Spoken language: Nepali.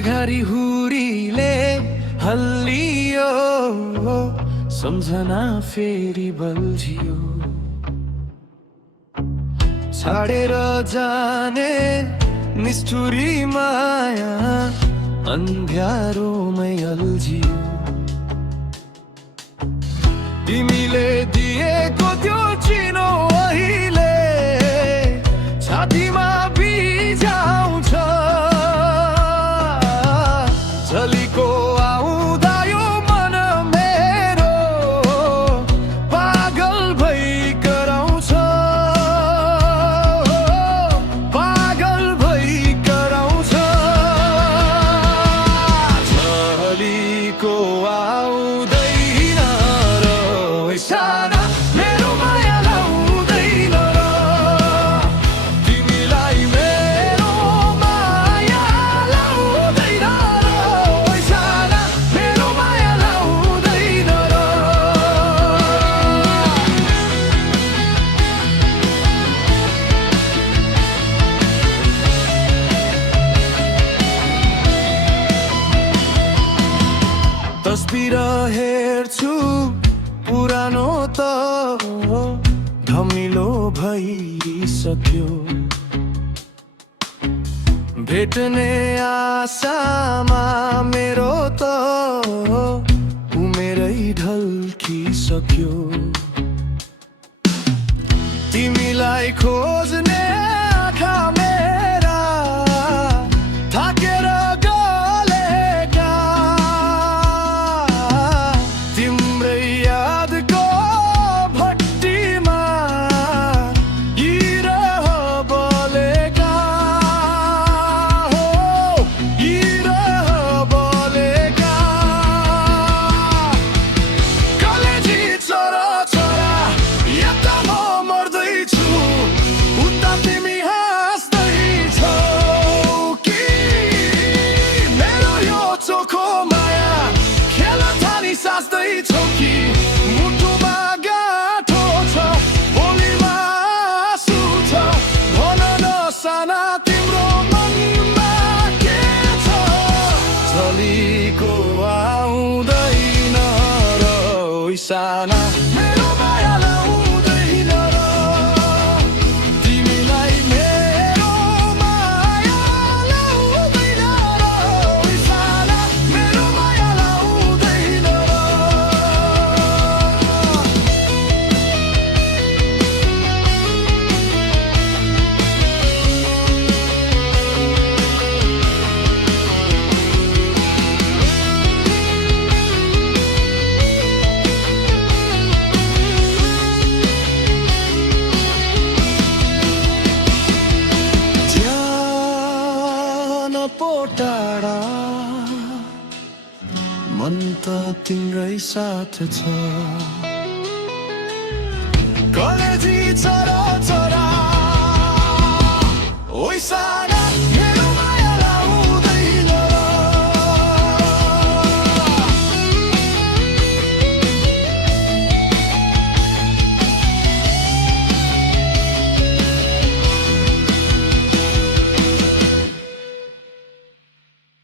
घरी हुरीले हल्लियो सम्झना फेरि बल्झियो छाडेर जाने निष्ठुरी माया अन्ध्यारोमै अल्झियो तिमीले दिएको त्यो चिनो अहिले छातीमा बिझाउँछ झलीको आउँदा यो मन मेरो पागल भई कराउँछ पागल भई कराउँछ झलीको आउँदैन र साना मेरो माया लाउँदैन र तिमीलाई मेरो माया लाउँदैन र साना मेरो माया लाउँदैन र तस्बिर हेर्छु पुरानो त धमिलो भइसक्यो भेट्ने आशामा मेरो त उमेरै ढल्किसक्यो तिमीलाई खोज्ने आँखा मेरा थाकेर गलेका तिम्रै यादको भट्टीमा हिरह बलेका हो हिरह बलेका कलेजी छोरा छोरा यता म मर्दैछु उता तिमी हाँस्दैछौ कि मेरो यो चोखो माया खेल थाली सास्दैछौ कि मुटुमा गाँठो छ भोलिमा आँसु छ भन न साना तिम्रो मनमा के छ झलीको आउँदैन र ओइ साना मेरो माया लाउँदैन र तिमीलाई मेरो माया लाउँदैन र ओइ साना मेरो माया लाउँदैन र ज्यान पो टाढा मन त तिम्रै साथ छ